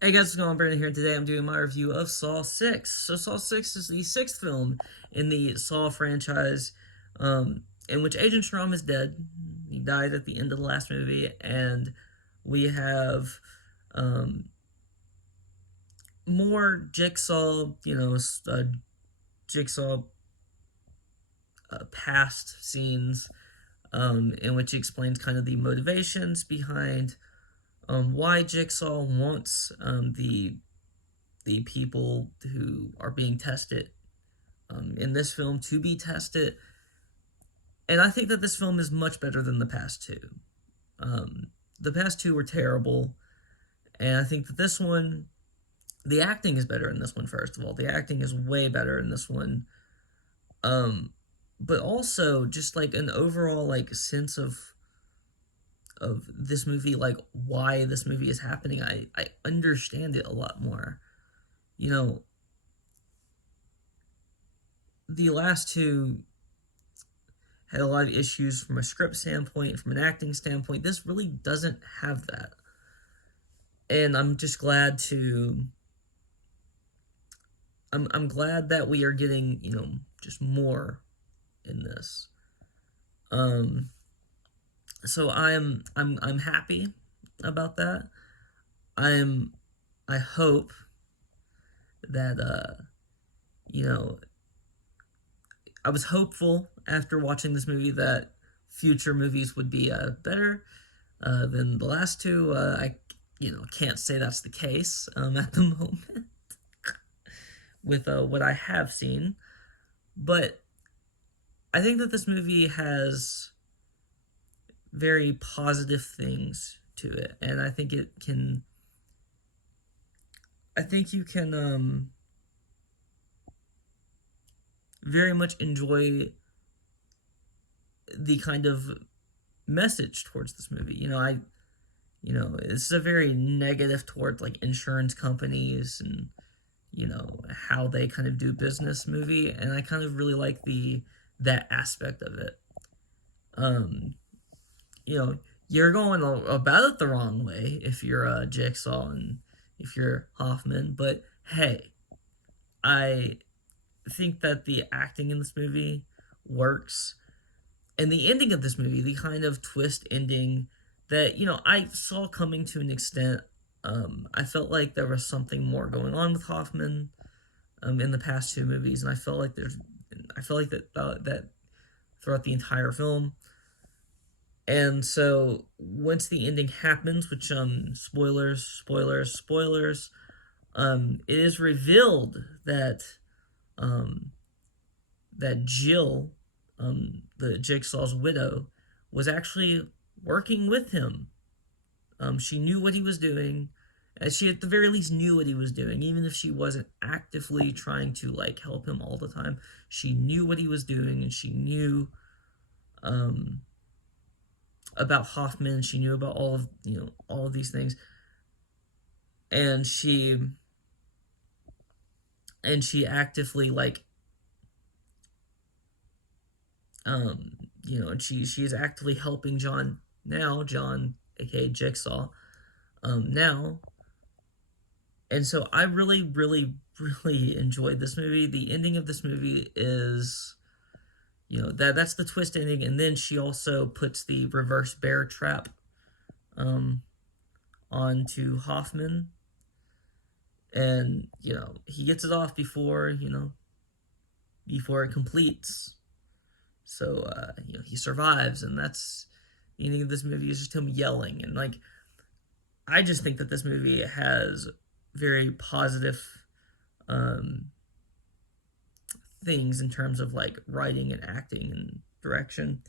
Hey guys, what's going on? Brandon here, and today I'm doing my review of Saw 6. So Saw 6 is the sixth film in the Saw franchise, in which Agent Strom is dead. He died at the end of the last movie, and we have um, more Jigsaw, Jigsaw past scenes, in which he explains kind of the motivations behind why Jigsaw wants the people who are being tested in this film to be tested. And I think that this film is much better than the past two. The past two were terrible, and I think that this one, the acting is better in this one. First of all, the acting is way better in this one. Um, but also just like an overall like sense of this movie, like why this movie is happening. I understand it a lot more. You know, the last two had a lot of issues from a script standpoint, from an acting standpoint. This really doesn't have that. And I'm just glad to I'm glad that we are getting, just more in this. Um so I'm happy about that. I'm I hope that you know, I was hopeful after watching this movie that future movies would be better than the last two. I can't say that's the case at the moment with what I have seen, but I think that this movie has very positive things to it, and I think it can. I think you can very much enjoy the kind of message towards this movie. It's a very negative towards like insurance companies and how they kind of do business movie, and I kind of really like the that aspect of it. Um, you know, you're going about it the wrong way if you're Jigsaw and if you're Hoffman, but hey, I think that the acting in this movie works, and the ending of this movie, the kind of twist ending that I saw coming to an extent. I felt like there was something more going on with Hoffman in the past two movies, and I felt like that throughout the entire film. And so once the ending happens, which spoilers, it is revealed that um that Jill, the Jigsaw's widow, was actually working with him. She knew what he was doing, and she at the very least knew what he was doing, even if she wasn't actively trying to like help him all the time. She knew what he was doing, and she knew um, about Hoffman. She knew about all of these things, and she actively like and she is actively helping John, aka Jigsaw, now. And so I really, really, really enjoyed this movie. The ending of this movie is, that's the twist ending, and then she also puts the reverse bear trap um, onto Hoffman, and he gets it off before it completes. So he survives, and that's the ending of this movie is just him yelling, and like I just think that this movie has very positive um, things in terms of like writing and acting and direction.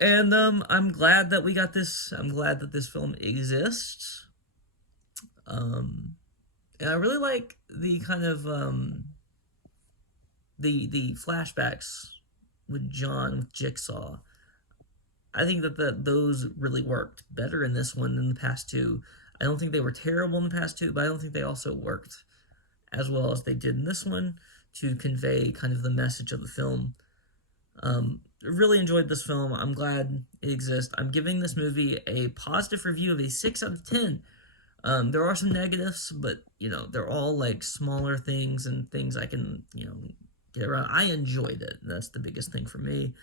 And I'm glad that we got this. I'm glad that this film exists. Um, and I really like the kind of the flashbacks with John with Jigsaw. I think that those really worked better in this one than the past two. I don't think they were terrible in the past two, but I don't think they also worked as well as they did in this one to convey kind of the message of the film. Really enjoyed this film. I'm glad it exists. I'm giving this movie a positive review of a 6 out of 10. There are some negatives, but they're all like smaller things and things I can get around. I enjoyed it. That's the biggest thing for me.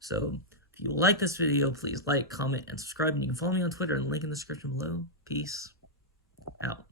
So if you like this video, please like, comment, and subscribe. And you can follow me on Twitter and link in the description below. Peace out.